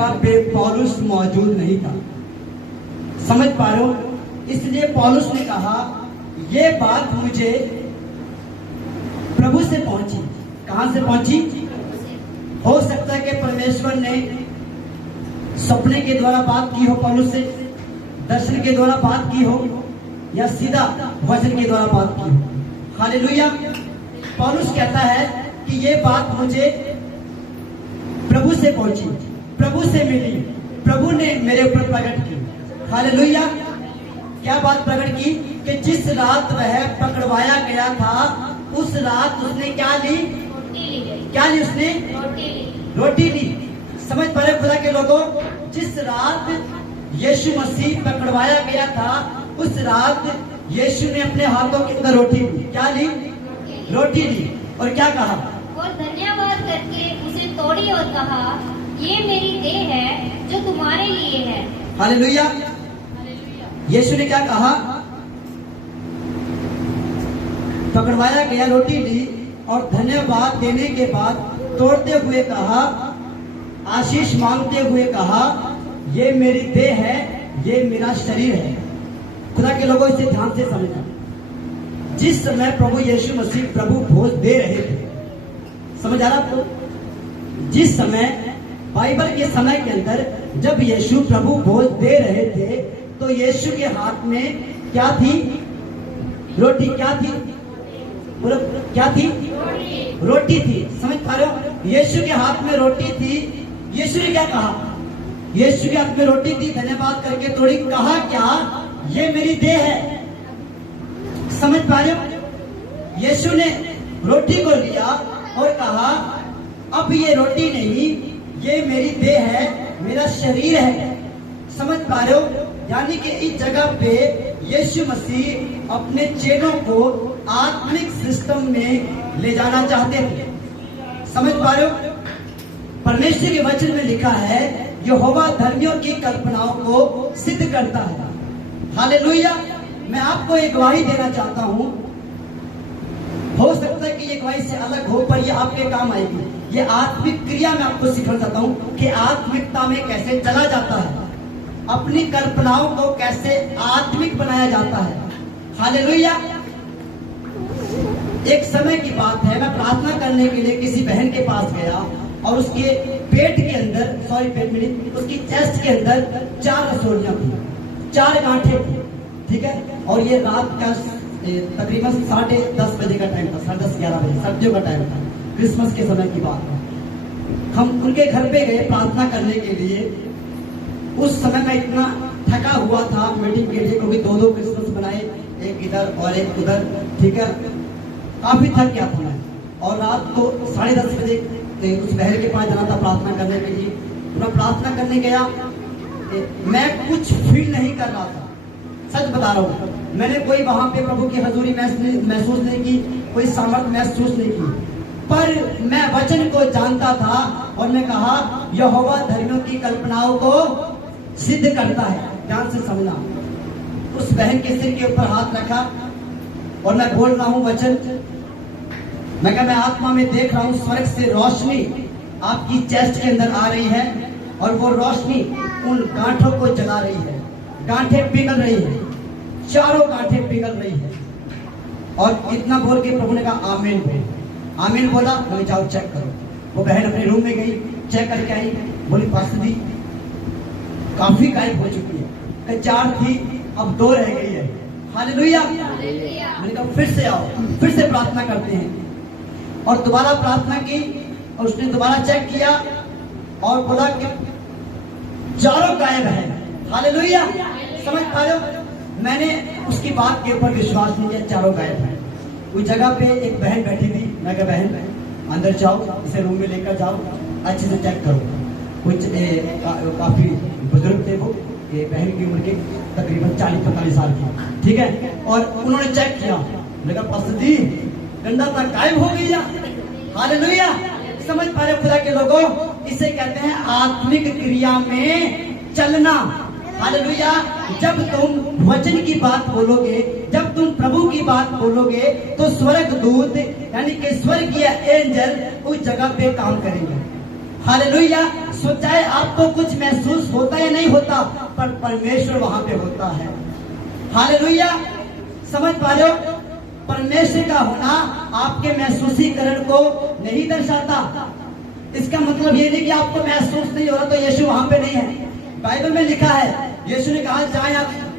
जगह पे पौलुस मौजूद नहीं था। समझ पा रहे हो? इसलिए पौलुस ने कहा ये बात मुझे प्रभु से पहुंची। कहां से पहुंची? हो सकता है कि परमेश्वर ने सपने के द्वारा बात की हो, पौलुस से दर्शन के द्वारा बात की हो, या सीधा वचन के द्वारा बात की हो। हालेलुया। पौलुस कहता है कि ये बात मुझे प्रभु से पहुंची, प्रभु से मिली, प्रभु ने मेरे ऊपर प्रकट की। हालेलुया। क्या बात प्रकट की? कि जिस रात वह पकड़वाया गया था उस रात उसने क्या ली? क्या ली उसने? रोटी ली। समझ पा रहे खुदा के लोगों? जिस रात यीशु मसीह पकड़वाया गया था उस रात यीशु ने अपने हाथों के अंदर रोटी ली। क्या ली? रोटी ली। और क्या कहा? और धन्यवाद करके उसे तोड़ी और कहा ये मेरी देह है जो तुम्हारे लिए है। हालेलुया। यीशु ने क्या कहा? पकड़वाया गया, रोटी ली और धन्यवाद देने के बाद तोड़ते हुए कहा, आशीष मांगते हुए कहा ये मेरी देह है, ये मेरा शरीर है। खुदा के लोगों इसे ध्यान से समझना। जिस समय प्रभु यीशु मसीह प्रभु भोज दे रहे थे, समझ आ रहा आपको? जिस समय बाइबल के समय के अंदर जब यीशु प्रभु भोज दे रहे थे तो यीशु के हाथ में क्या थी? रोटी। क्या थी? बोलो क्या थी? रोटी थी। समझ पा रहे हो? यीशु के हाथ में रोटी थी। यीशु ने क्या कहा? यीशु के हाथ में रोटी थी, धन्यवाद करके तोड़ी, कहा क्या? ये मेरी देह है। समझ पा रहे हो? यीशु ने रोटी को लिया और कहा अब ये रोटी नहीं, ये मेरी देह है, मेरा शरीर है। समझ पा रहे हो? यानी कि इस जगह पे यीशु मसीह अपने चेलों को आत्मिक सिस्टम में ले जाना चाहते थे। समझ पा रहे हो? परमेश्वर के वचन में लिखा है यहोवा धर्मियों की कल्पनाओं को सिद्ध करता है। हालेलुया। मैं आपको एक गवाही देना चाहता हूं। हो सकता है कि ये गवाही से अलग हो पर ये आपके काम आएगी। ये आत्मिक क्रिया में आपको सिखाना चाहता हूं कि आत्मिकता में कैसे चला जाता है, अपनी कल्पनाओं को कैसे आत्मिक बनाया जाता है। हालेलुया। एक समय की बात है, मैं प्रार्थना करने के लिए किसी बहन के पास गया और उसके पेट के अंदर, उसकी चेस्ट के अंदर 4 रसोलियां थी, 4 गांठें थी। ठीक है। और ये रात का तकरीबन 10:30 बजे का टाइम था, 10:30-11 बजे, सर्दियों का टाइम था, क्रिसमस के समय की बात है। हम उनके घर पे गए प्रार्थना करने के लिए। उस समय मैं इतना थका हुआ था मीटिंग के लिए, क्योंकि 2 क्रिसमस बनाए, एक इधर और एक उधर। ठीक है। काफी थक गया था मैं। और रात को 10:30 बजे उस बहन के पास जाना था प्रार्थना करने के लिए। मैं प्रार्थना करने गया, मैं कुछ फील नहीं कर रहा था। सच बता रहा हूँ, मैंने कोई वहां पे प्रभु की हजूरी महसूस नहीं की, कोई सामर्थ महसूस नहीं की, पर मैं वचन को जानता था और मैं कहा यहोवा धर्मियों की कल्पनाओं को सिद्ध करता है। ध्यान से समझना। उस बहन के सिर के ऊपर हाथ रखा और मैं बोल रहा हूं वचन। मैं कहा मैं आत्मा में देख रहा हूं स्वर्ग से रोशनी आपकी चेस्ट के अंदर आ रही है और वो रोशनी उन गांठों को जला रही है। गांठें पिघल रही है, चारों गांठें पिघल रही है। और इतना बोल के प्रभु ने कहा आमीन बोल। आमीन बोला, मैंने जाओ चेक करो। वो बहन अपने रूम में गई, चेक करके आई, बोली पास्टर जी काफी गायब हो चुकी है, 4 थी अब 2 रह गई है। हालेलुया। मैंने कहा फिर से आओ, फिर से प्रार्थना करते हैं। और दोबारा प्रार्थना की और उसने दोबारा चेक किया और बोला कि चारों गायब है। हालेलुया। समझ पा रहे हो? मैंने उसकी बात के ऊपर विश्वास नहीं किया, चारों गायब है। उस जगह पे एक बहन बैठी थी। मैं कहा बहन अंदर जाओ, इसे रूम में लेकर जाओ, अच्छे से चेक करो। कुछ काफी बुजुर्ग थे वो, ये बहन की उम्र के तकरीबन 40-45 साल की। ठीक है। और उन्होंने चेक किया, मैंने कहा पास्टर जी गंदा था, गायब हो गई। हालेलुया। समझ पा रहे खुदा के लोगों? इसे कहते हैं आत्मिक क्रिया में चलना। हालेलुया। जब तुम वचन की बात बोलोगे, जब तुम प्रभु की बात बोलोगे तो स्वर्ग दूत यानी कि स्वर्गीय एंजल उस जगह पे काम करेंगे। हालेलुया। सो चाहे आपको कुछ महसूस होता या नहीं होता, पर परमेश्वर वहां पे होता है। हालेलुया। समझ पा रहे हो? परमेश्वर का होना आपके महसूसीकरण को नहीं दर्शाता। इसका मतलब ये नहीं कि आपको महसूस नहीं हो रहा तो यीशु वहां पे नहीं है। बाइबल में लिखा है, यीशु ने कहा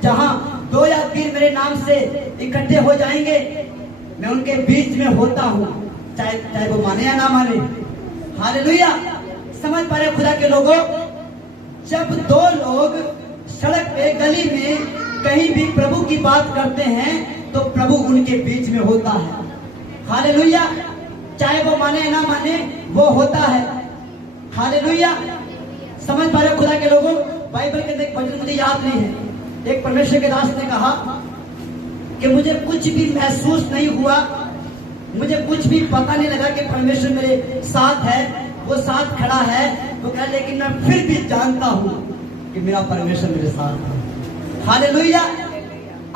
जहां 2 या 3 मेरे नाम से इकट्ठे हो जाएंगे, मैं उनके बीच में होता हूँ, चाहे वो माने या ना माने। हालेलुया। समझ पा रहे खुदा के लोगों? जब 2 लोग सड़क पे गली में कहीं भी प्रभु की बात करते हैं तो प्रभु उनके बीच में होता है। हालेलुया। चाहे वो माने या ना माने, वो होता है। हालेलुया। समझ पा रहे खुदा के लोगों? बाइबल के एक वचन मुझे याद नहीं है, एक परमेश्वर के दास ने कहा कि मुझे कुछ भी महसूस नहीं हुआ, मुझे कुछ भी पता नहीं लगा कि परमेश्वर मेरे साथ है, वो साथ खड़ा है। वो कहा लेकिन मैं फिर भी जानता हूं कि मेरा परमेश्वर मेरे साथ है। हालेलुया।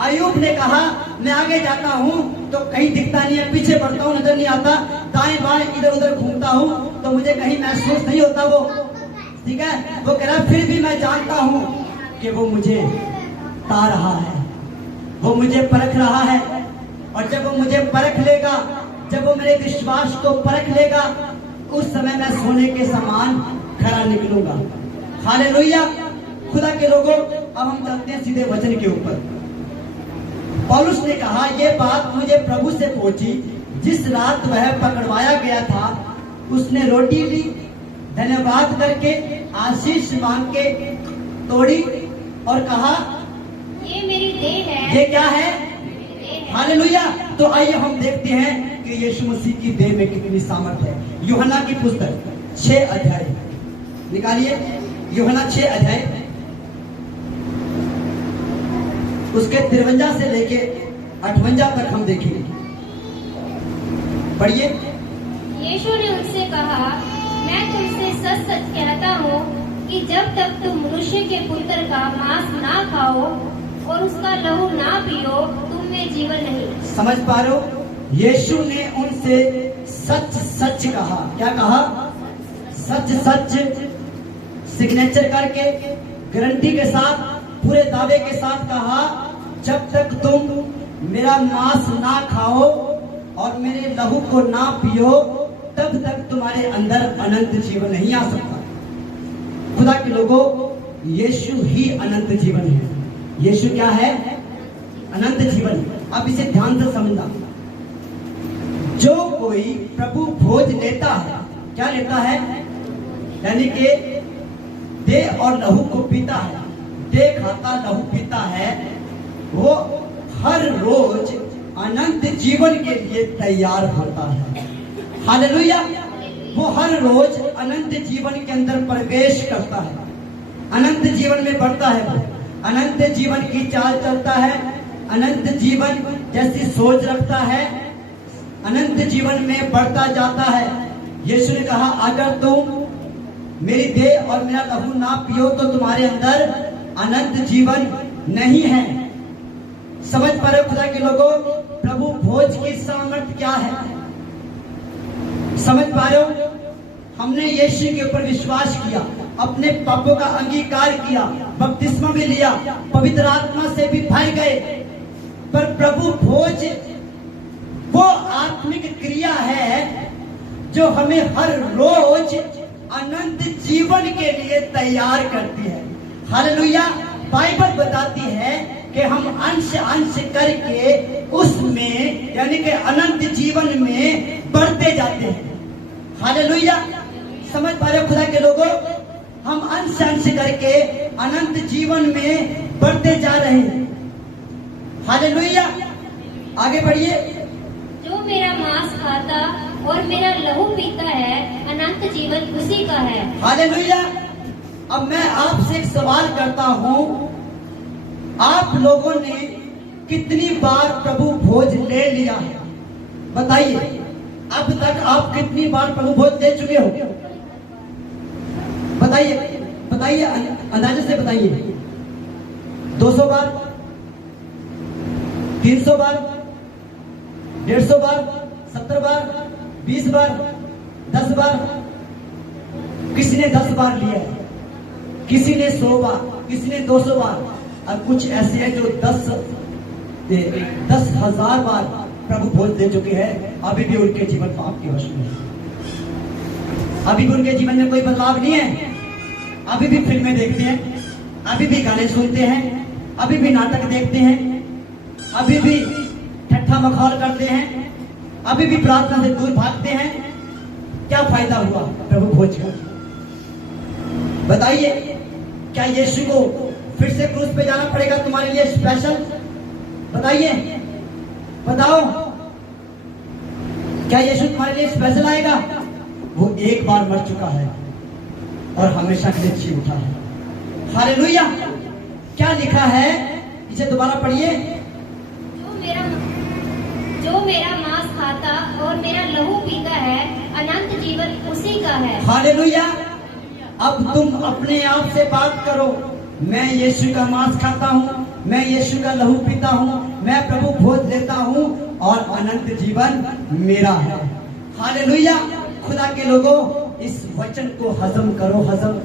अय्यूब ने कहा मैं आगे जाता हूं तो कहीं दिखता नहीं है, पीछे बढ़ता हूं नजर नहीं आता, दाएं बाएं इधर उधर घूमता हूं तो मुझे कहीं महसूस नहीं होता। वो ठीक है, वो कह रहा फिर भी मैं जानता हूं कि वो मुझे ता रहा है, वो मुझे परख रहा है। और जब वो मुझे परख लेगा, जब वो मेरे विश्वास को परख लेगा, उस समय मैं सोने के समान खड़ा निकलूंगा। हालेलुया। खुदा के लोगों, अब हम चलते हैं सीधे वचन के ऊपर। पौलुस ने कहा ये बात मुझे प्रभु से पहुंची, जिस रात वह पकड़वाया गया था उसने रोटी ली, धन्यवाद करके आशीष मांग के तोड़ी और कहा ये मेरी देह है। ये क्या है? हालेलुया। तो आइए हम देखते हैं कि यीशु मसीह की देह में कितनी सामर्थ्य है। यूहन्ना की पुस्तक 6 अध्याय निकालिए। यूहन्ना 6 अध्याय उसके 53 से लेके 58 तक हम देखेंगे। पढ़िए। यीशु ने उनसे कहा मैं तुमसे सच सच कहता हूँ कि जब तक तुम मनुष्य के पुत्र का मांस ना खाओ और उसका लहू ना पियो, तुम में जीवन नहीं। समझ पा रहे हो? यीशु ने उनसे सच सच कहा। क्या कहा? सच सच। सिग्नेचर करके, गारंटी के साथ, पूरे दावे के साथ कहा जब तक तुम मेरा मांस ना खाओ और मेरे लहू को ना पियो, तब तक तुम्हारे अंदर अनंत जीवन नहीं आ सकता। खुदा के लोगों, यीशु ही अनंत जीवन है। यीशु क्या है? अनंत जीवन। अब इसे ध्यान से समझना। जो कोई प्रभु भोज लेता है, क्या लेता है? यानी कि देह और लहू को पीता है, देह खाता लहू पीता है, वो हर रोज अनंत जीवन के लिए तैयार होता है। हालेलुया। वो हर रोज अनंत जीवन के अंदर प्रवेश करता है, अनंत जीवन में बढ़ता है, वो अनंत जीवन की चाल चलता है, अनंत जीवन जैसी सोच रखता है, अनंत जीवन में बढ़ता जाता है। यीशु ने कहा अगर तुम मेरी देह और मेरा लहू ना पियो तो तुम्हारे अंदर अनंत जीवन नहीं है। समझ पा रहे हो खुदा के लोगों? प्रभु भोज की सामर्थ्य क्या है? समझ पा रहे हो? हमने यीशु के ऊपर विश्वास किया, अपने पापों का अंगीकार किया, बपतिस्मा भी लिया, पवित्र आत्मा से भी भर गए, पर प्रभु भोज वो आत्मिक क्रिया है जो हमें हर रोज अनंत जीवन के लिए तैयार करती है। हालेलुया। बाइबल बताती है कि हम अंश अंश करके उसमें यानी कि अनंत जीवन में बढ़ते जाते हैं। हालेलुया। समझ पा रहे हो खुदा के लोगों? हम अंश अंश करके अनंत जीवन में बढ़ते जा रहे हैं। हालेलुया। आगे बढ़िए। जो मेरा मांस खाता और मेरा लहू पीता है, अनंत जीवन उसी का है। हालेलुया। अब मैं आपसे एक सवाल करता हूँ, आप लोगों ने कितनी बार प्रभु भोज ले लिया है? बताइए, अब तक आप कितनी बार प्रभु भोज ले चुके हो? बताइए, बताइए, अंदाजे से बताइए। 200 बार, 300 बार, 150 बार, 70 बार, 20 बार, 10 बार, किसी ने 10 बार लिया है, किसी ने 100 बार, किसी ने 200 बार, और कुछ ऐसे हैं जो 10,000 बार प्रभु भोज दे चुके हैं, अभी भी उनके जीवन पाप के वश में है। अभी भी उनके जीवन में कोई बदलाव नहीं है। अभी भी फिल्में देखते हैं, अभी भी गाने सुनते हैं, अभी भी नाटक देखते हैं, अभी भी ठट्ठा मखौल करते हैं, अभी भी प्रार्थना से दूर भागते हैं। क्या फायदा हुआ प्रभु भोज का? बताइए, क्या यीशु को फिर से क्रूस पे जाना पड़ेगा तुम्हारे लिए स्पेशल? बताइए, बताओ, क्या यीशु तुम्हारे लिए स्पेशल आएगा? वो एक बार मर चुका है और हमेशा के लिए जी उठा है। हालेलुया। क्या लिखा है, इसे दोबारा पढ़िए। जो मेरा मांस खाता और मेरा लहू पीता है, अनंत जीवन उसी का है। हालेलुया। अब तुम अपने आप से बात करो, मैं यीशु का मांस खाता हूँ, मैं यीशु का लहू पीता हूँ, मैं प्रभु भोज लेता हूँ और अनंत जीवन मेरा है। हालेलुया। खुदा के लोगों, इस वचन को हजम करो, हजम।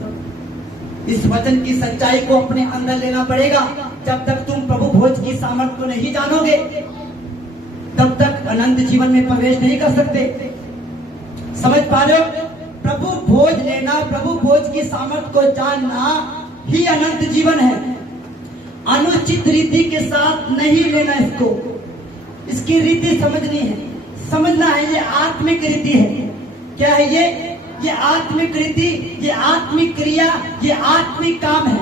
इस वचन की सच्चाई को अपने अंदर लेना पड़ेगा। जब तक तुम प्रभु भोज की सामर्थ को नहीं जानोगे, तब तक अनंत जीवन में प्रवेश नहीं कर सकते। समझ पा रहे हो? प्रभु भोज लेना, प्रभु भोज की सामर्थ को जानना ही अनंत जीवन है। अनुचित रीति के साथ नहीं लेना इसको। इसकी रीति समझनी है, समझना है। ये आत्मिक रीति है। क्या है ये आत्मिक रीति, ये आत्मिक क्रिया, ये आत्मिक काम है।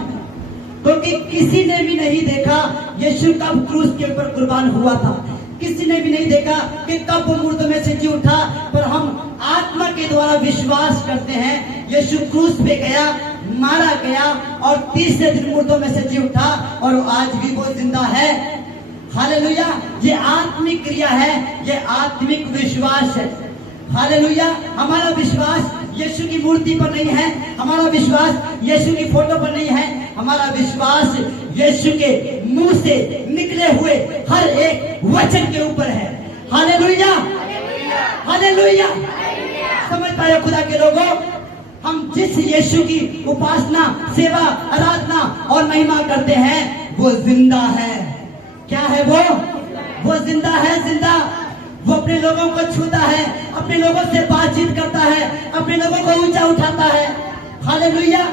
क्योंकि किसी ने भी नहीं देखा यीशु कब क्रूस के ऊपर कुर्बान हुआ था। किसी ने भी नहीं देखा कि कब वो मुर्दों में से जी उठा, पर हम आत्मा के द्वारा विश्वास करते हैं यीशु क्रूस पे गया, मारा गया और तीसरे दिन मुर्दों में से जी उठा और आज भी वो जिंदा है। हालेलुया। ये आत्मिक क्रिया है, ये आत्मिक विश्वास है। हालेलुया। हमारा विश्वास यीशु की मूर्ति पर नहीं है, हमारा विश्वास यीशु की फोटो पर नहीं है, हमारा विश्वास यीशु के मुंह से निकले हुए हर एक वचन के ऊपर है। Hallelujah, hallelujah. समझ पाए खुदा के लोगों, हम जिस यीशु की उपासना, सेवा, आराधना और महिमा करते हैं, वो जिंदा है। क्या है वो जिंदा है, जिंदा। वो अपने लोगों को छूता है, अपने लोगों से बातचीत करता है, अपने लोगों को ऊंचा उठाता है। हालेलुया।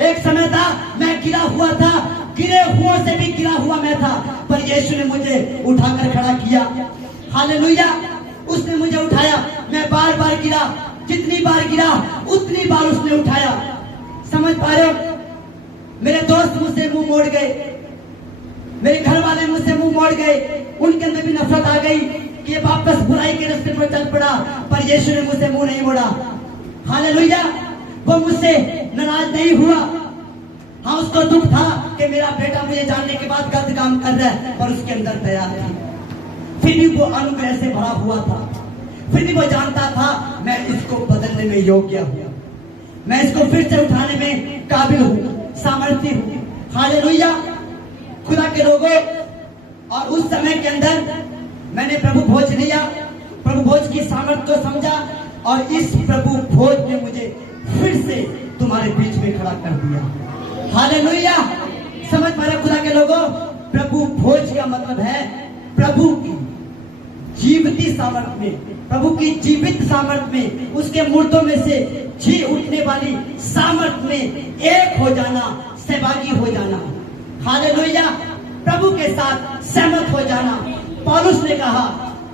एक समय था मैं गिरा हुआ था, गिरे हुओं से भी गिरा हुआ मैं था, पर यीशु ने मुझे उठाकर खड़ा किया। हालेलुया। उसने मुझे उठाया। मैं बार बार गिरा, जितनी बार गिरा उतनी बार उसने उठाया। समझ पा रहे हो? मेरे दोस्त मुझसे मुंह मोड़ गए, मेरे घर वाले मुझसे मुंह मोड़ गए, उनके अंदर भी नफरत आ गई कि ये वापस बुराई के रास्ते पर चल पड़ा, पर यीशु ने मुझसे मुंह नहीं मोड़ा। हालेलुया। वो मुझसे नाराज नहीं हुआ। हाँ, उसको दुख था कि मेरा बेटा मुझे जानने के बाद गलत काम कर रहा है, पर उसके अंदर दया थी। फिर भी वो अनुग्रह से भरा हुआ था। फिर भी वो जानता था मैं इसको बदलने में योग्य हूँ, मैं इसको फिर से उठाने में काबिल हूँ, सामर्थ्य हूँ। हालेलुया। खुदा के लोगों, और उस समय के अंदर मैंने प्रभु भोज लिया, प्रभु भोज की सामर्थ्य को समझा, और इस प्रभु भोज ने मुझे फिर से तुम्हारे बीच में खड़ा कर दिया। हालेलुया। समझ पा रहे खुदा के लोगों, प्रभु भोज का मतलब है प्रभु की जीवित सामर्थ में, प्रभु की जीवित सामर्थ में, उसके मुर्दों में से जी उठने वाली सामर्थ में एक हो जाना, सहभागी हो जाना। हालेलुया। प्रभु के साथ सहमत हो जाना। पौलुस ने कहा,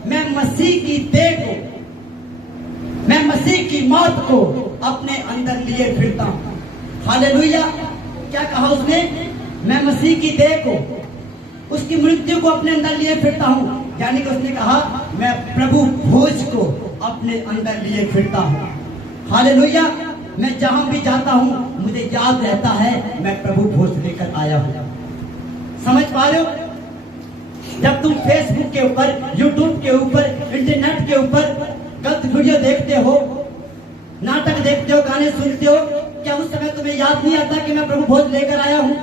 मैं मसीह की देह को, मैं मसीह की मौत को अपने अंदर लिए फिरता हूं। हालेलुया। क्या कहा उसने? मैं मसीह की देह को, उसकी मृत्यु को अपने अंदर लिए फिरता हूं। यानी कि उसने कहा, मैं प्रभु भोज को अपने अंदर लिए फिरता हूं। हालेलुया। मैं जहां भी जाता हूं, मुझे याद रहता है मैं प्रभु भोज लेकर आया हूं। समझ पा रहे हो? जब तुम फेसबुक के ऊपर, यूट्यूब के ऊपर, इंटरनेट के ऊपर गलत वीडियो देखते हो, नाटक देखते हो, गाने सुनते हो, क्या उस समय तुम्हें याद नहीं आता कि मैं प्रभु भोज लेकर आया हूं?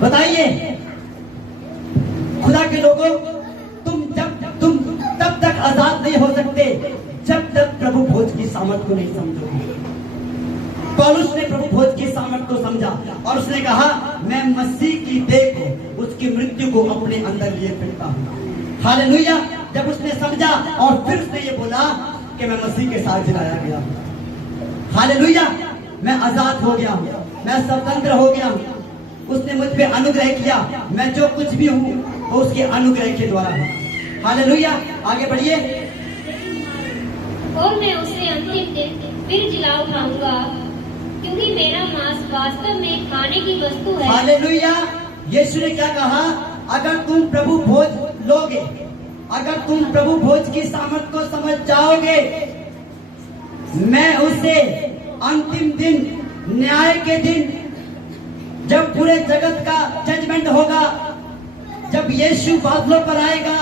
बताइए खुदा के लोगों, तुम तब तक आजाद नहीं हो सकते जब तक प्रभु भोज की सामर्थ को नहीं समझोगे। पौलुस ने प्रभु भोज की सामर्थ को समझा और उसने कहा, मैं मसीह की देह को, उसकी मृत्यु को अपने अंदर लिए फिरता हूँ। हालेलुया। जब उसने समझा और फिर उसने ये बोला कि मैं मसीह के साथ जिलाया गया हूँ। हालेलुया। मैं आजाद हो गया हूँ, मैं स्वतंत्र हो गया हूँ। उसने मुझ पे अनुग्रह किया। मैं जो कुछ भी हूँ वो उसके अनुग्रह के द्वारा है। हालेलुया। आगे बढ़िए। और मैं उसे अंतिम दिन फिर जिला उठाऊंगा, क्योंकि मेरा मांस वास्तव में खाने की वस्तु है। हालेलुया। यीशु ने क्या कहा? अगर तुम प्रभु भोज लोगे, अगर तुम प्रभु भोज की सामर्थ को समझ जाओगे, मैं उसे अंतिम दिन, न्याय के दिन, जब पूरे जगत का जजमेंट होगा, जब यीशु बादलों पर आएगा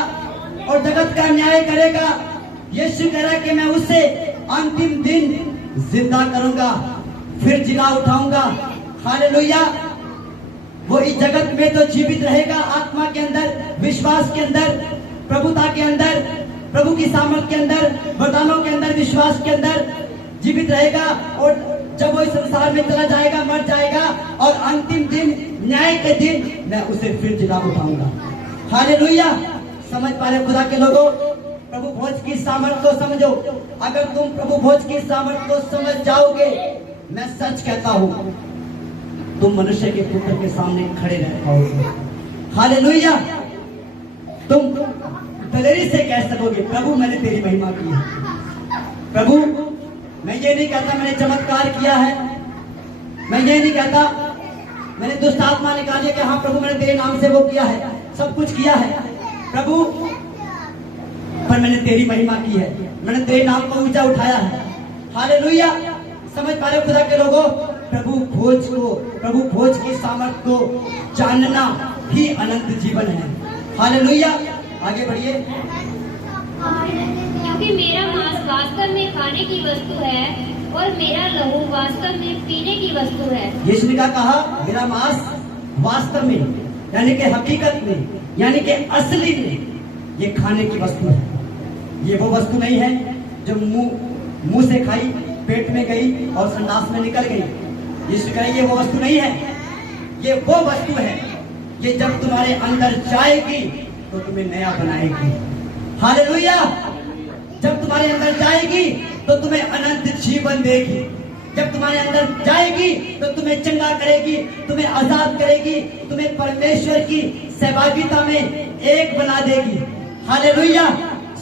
और जगत का न्याय करेगा, यीशु कह रहा है कि मैं उसे अंतिम दिन जिंदा करूंगा, फिर जिला उठाऊंगा। हालेलुया। वो इस जगत में तो जीवित रहेगा, आत्मा के अंदर, विश्वास के अंदर, प्रभुता के अंदर, प्रभु की सामर्थ के अंदर, वरदानों के अंदर, विश्वास के अंदर जीवित रहेगा। और जब वो इस संसार में चला जाएगा, मर जाएगा, और अंतिम दिन, न्याय के दिन, मैं उसे फिर जिला उठाऊंगा। हालेलुया। समझ पा रहे खुदा के लोगों? प्रभु भोज की सामर्थ को समझो। अगर तुम प्रभु भोज की सामर्थ को समझ जाओगे, मैं सच कहता हूं, तुम मनुष्य के पुत्र के सामने खड़े रह पाओगे। हालेलुया। तुम दलेरी से कह सकोगे, प्रभु मैंने तेरी महिमा की है। प्रभु, मैं ये नहीं कहता मैंने चमत्कार किया है, मैं ये नहीं कहता मैंने दुष्ट आत्मा निकाली कि हाँ प्रभु मैंने तेरे नाम से वो किया है, सब कुछ किया है प्रभु, पर मैंने तेरी महिमा की है, मैंने तेरे नाम को ऊंचा उठाया है। हालेलुया। समझ पा रहे हो खुदा के लोगों? प्रभु भोज को, प्रभु भोज की सामर्थ को जानना ही अनंत जीवन है। हालेलुया। आगे बढ़िए। क्योंकि मेरा मांस वास्तव में खाने की वस्तु है और मेरा लहू वास्तव में पीने की वस्तु है। यीशु ने क्या कहा? मेरा मांस वास्तव में, यानी कि हकीकत में, यानी कि असली में ये खाने की वस्तु है। ये वो वस्तु नहीं है जो मुंह से खाई, पेट में गई और संडास में निकल गई। यीशु कहे ये वो वस्तु नहीं है, ये वो वस्तु है, ये जब तुम्हारे अंदर जाएगी तो तुम्हें नया बनाएगी। हालेलुया। जब तुम्हारे अंदर जाएगी तो तुम्हें अनंत जीवन देगी। जब तुम्हारे अंदर जाएगी तो तुम्हें चंगा करेगी, तुम्हें आजाद करेगी, तुम्हें परमेश्वर की सहभागिता में एक बना देगी। हालेलुया।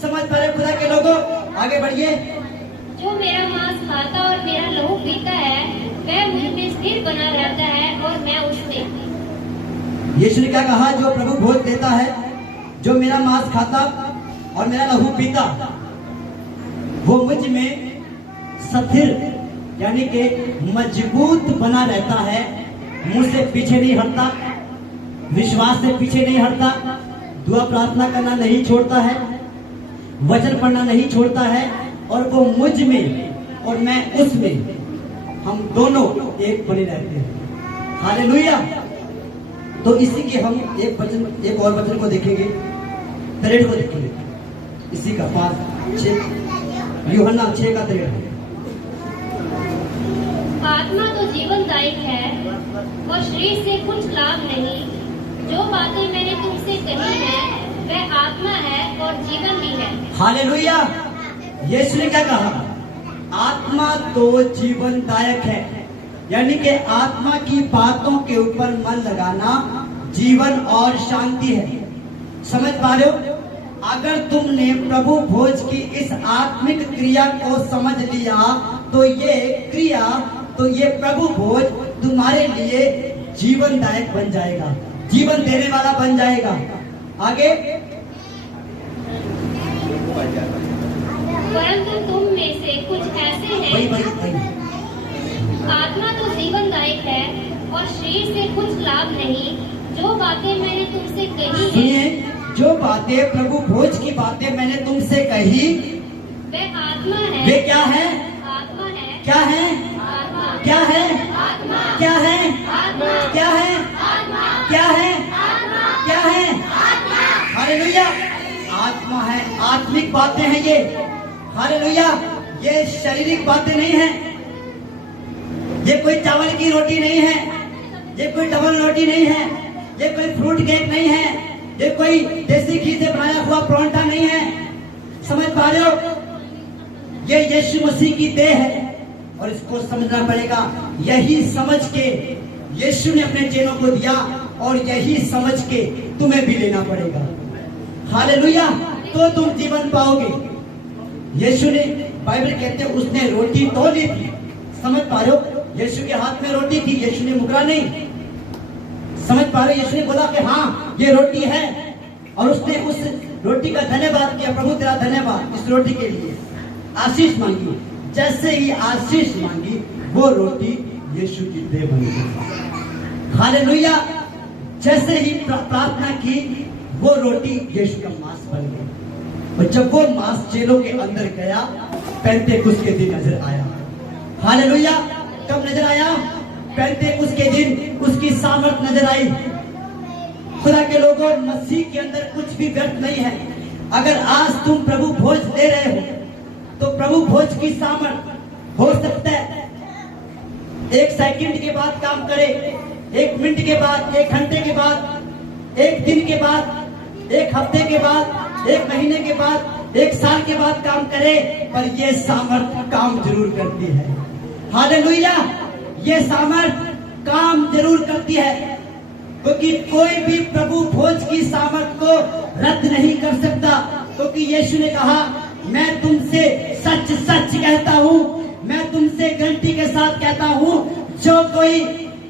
समझ पा रहे खुदा के लोगों? आगे बढ़िए। जो मेरा मांस खाता और मेरा लहू पीता है, वह मुझ में स्थिर बना रहता है और मैं उसमें। यीशु ने क्या कहा? जो प्रभु भोज देता है, जो मेरा मांस खाता और मेरा लहू पीता, वो मुझ में स्थिर, यानी कि मजबूत बना रहता है, मुझ से पीछे नहीं हटता, विश्वास से पीछे नहीं हटता, दुआ प्रार्थना करना नहीं छोड़ता है, वचन पढ़ना नहीं छोड़ता है, और वो मुझ में और मैं उसमें, हम दोनों एक बने रहते हैं। हालेलुया। तो इसी के हम एक और वचन को देखेंगे, 3 को देखेंगे, इसी का 5-6, यूहन्ना 6 का 3। आत्मा तो जीवनदायक है और शरीर से कुछ लाभ नहीं। जो बातें मैंने तुमसे कही है वह आत्मा है और जीवन भी है। हालेलुया। यीशु ने क्या कहा? आत्मा तो जीवनदायक है, यानी कि आत्मा की बातों के ऊपर मन लगाना जीवन और शांति है। समझ पा रहे हो? अगर तुमने प्रभु भोज की इस आत्मिक क्रिया को समझ लिया तो ये क्रिया, तो ये प्रभु भोज तुम्हारे लिए जीवनदायक बन जाएगा, जीवन देने वाला बन जाएगा। आगे। परंतु तुम में से कुछ ऐसे हैं, आत्मा तो जीवनदायक है और शरीर से कुछ लाभ नहीं। जो बातें मैंने तुमसे कही है, जो बातें, प्रभु भोज की बातें मैंने तुमसे कही, वे आत्मा है। वे क्या है? आत्मा है। क्या है? आत्मा। क्या है? आत्मा। क्या है? आत्मा। क्या है? आत्मा। क्या है? आत्मा। क्या है? हालेलुया। आत्मा है, आत्मिक बातें हैं ये। हालेलुया। ये शारीरिक बातें नहीं है, ये कोई चावल की रोटी नहीं है, ये कोई डबल रोटी नहीं है, ये कोई फ्रूट केक नहीं है, ये कोई देसी घी से बनाया हुआ परोंठा नहीं है। समझ पा रहे हो? ये यीशु मसीह की देह है और इसको समझना पड़ेगा। यही समझ के यीशु ने अपने चेलों को दिया और यही समझ के तुम्हें भी लेना पड़ेगा। हालेलुया, तो तुम जीवन पाओगे। यीशु ने, बाइबल कहते हैं, उसने रोटी तो ली थी। समझ पा रहे हो? यीशु के हाथ में रोटी थी, यीशु ने मुकरा नहीं। समझ पा रहे हो? यीशु ने बोला कि हाँ ये रोटी है और उसने उस रोटी का धन्यवाद किया। प्रभु तेरा धन्यवाद इस रोटी के लिए। आशीष मांगी, जैसे ही आशीष मांगी वो रोटी यीशु की देह बन गई। हालेलुया, जैसे ही प्रार्थना की वो रोटी यीशु का मांस बन गई। और जब वो मांस चेलों के अंदर गया, पेंतेकुस्त के दिन नजर आया। हालेलुया, कब नजर आया? पेंतेकुस्त के दिन उसकी सामर्थ नजर आई। खुदा के लोगों, मसीह के अंदर कुछ भी व्यर्थ नहीं है। अगर आज तुम प्रभु भोज ले रहे हो तो प्रभु भोज की सामर्थ हो सकता है 1 सेकंड के बाद काम करे, 1 मिनट के बाद, 1 घंटे के बाद, 1 दिन के बाद, 1 हफ्ते के बाद, 1 महीने के बाद, 1 साल के बाद काम करे, पर यह सामर्थ काम जरूर करती है। हालेलुया, ये सामर्थ काम जरूर करती है, क्योंकि कोई भी प्रभु भोज की सामर्थ को रद्द नहीं कर सकता। क्योंकि यीशु ने कहा, मैं तुमसे सच सच कहता हूँ, मैं तुमसे गारंटी के साथ कहता हूँ, जो कोई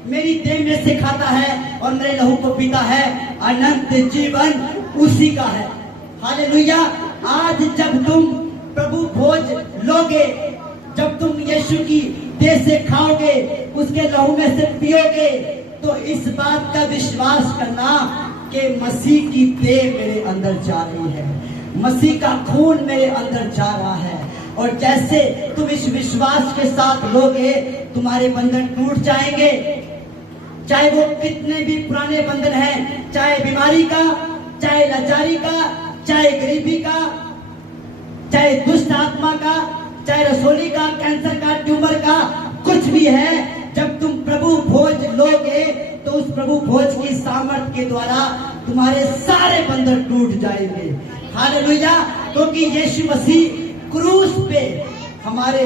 मेरी देह में से खाता है और मेरे लहू को पीता है, अनंत जीवन उसी का है। हालेलुया, आज जब तुम प्रभु भोज लोगे, जब तुम यीशु की देह से खाओगे, उसके लहू में से पियोगे, तो इस बात का विश्वास करना कि मसीह की देह मेरे अंदर जा रही है, मसीह का खून मेरे अंदर जा रहा है। और जैसे तुम इस विश्वास के साथ लोगे, तुम्हारे बंधन टूट जाएंगे। चाहे वो कितने भी पुराने बंधन हैं, चाहे बीमारी का, चाहे लाचारी का, चाहे गरीबी का, चाहे दुष्ट आत्मा का, चाहे रसोली का, कैंसर का, ट्यूमर का, कुछ भी है। जब तुम प्रभु भोज लोगे तो उस प्रभु भोज की सामर्थ के द्वारा तुम्हारे सारे बंधन टूट जाएंगे। हालेलुया, क्योंकि यीशु मसीह क्रूस पे हमारे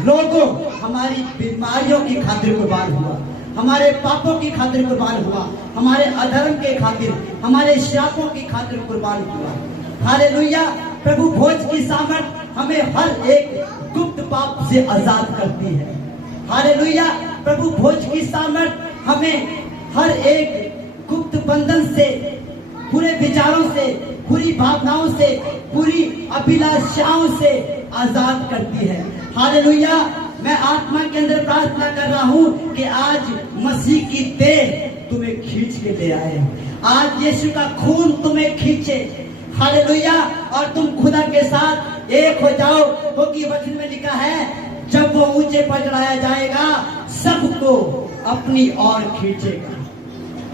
रोगों, हमारी बीमारियों की खातिर कुर्बान हुआ, हमारे पापों की खातिर कुर्बान हुआ, हमारे अधर्म के खातिर, हमारे श्रापों की खातिर कुर्बान हुआ। हालेलुया, प्रभु भोज की सामर्थ हमें हर एक गुप्त पाप से आजाद करती है। हालेलुया, प्रभु भोज की सामर्थ हमें हर एक गुप्त बंधन से, बुरे विचारों से, बुरी भावनाओं से, बुरी अभिलाषाओं से आजाद करती है। हालेलुया, मैं आत्मा के अंदर प्रार्थना कर रहा हूँ कि आज मसीह की देह तुम्हें खींच के ले आए, आज यीशु का खून तुम्हें खींचे। हालेलुया, और तुम खुदा के साथ एक हो जाओ, क्योंकि वचन में लिखा है, जब वो ऊंचे पर चढ़ाया जाएगा सबको अपनी ओर खींचेगा।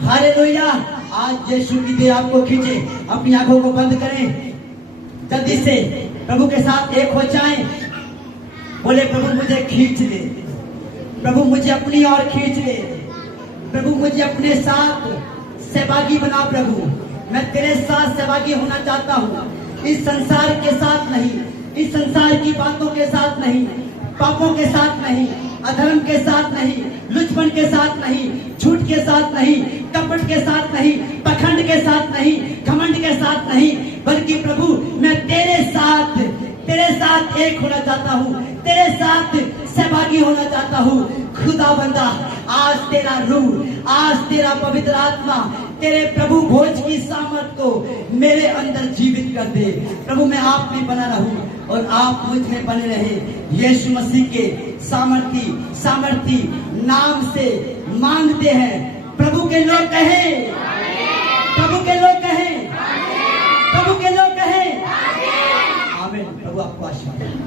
हालेलुया, आज यीशु की देह आपको खींचे। अपनी आंखों को बंद करें, जल्दी से प्रभु के साथ एक हो जाएं। बोले, प्रभु मुझे खींच ले, प्रभु मुझे अपनी ओर खींच ले, प्रभु मुझे अपने साथ सहभागी बना। प्रभु मैं तेरे साथ सहभागी होना चाहता हूँ, इस संसार के साथ नहीं, इस संसार की बातों के साथ नहीं, पापों के साथ नहीं, अधर्म के साथ नहीं, लुचपन के साथ नहीं, झूठ के साथ नहीं, कपट के साथ नहीं, पखंड के साथ नहीं, घमंड के साथ नहीं, बल्कि प्रभु मैं तेरे साथ एक होना चाहता हूँ, तेरे साथ सहभागी होना चाहता हूँ। खुदा बंदा, आज तेरा रूह, आज तेरा पवित्र आत्मा तेरे प्रभु भोज की सामर्थ को मेरे अंदर जीवित कर दे। प्रभु मैं आप में बना रहूं और आप मुझ में बने रहे। यीशु मसीह के सामर्थी नाम से मांगते हैं। प्रभु के लोग कहें, प्रभु के लोग कहें, प्रभु के लोग कहें आमीन। प्रभु आपको आशीर्वाद।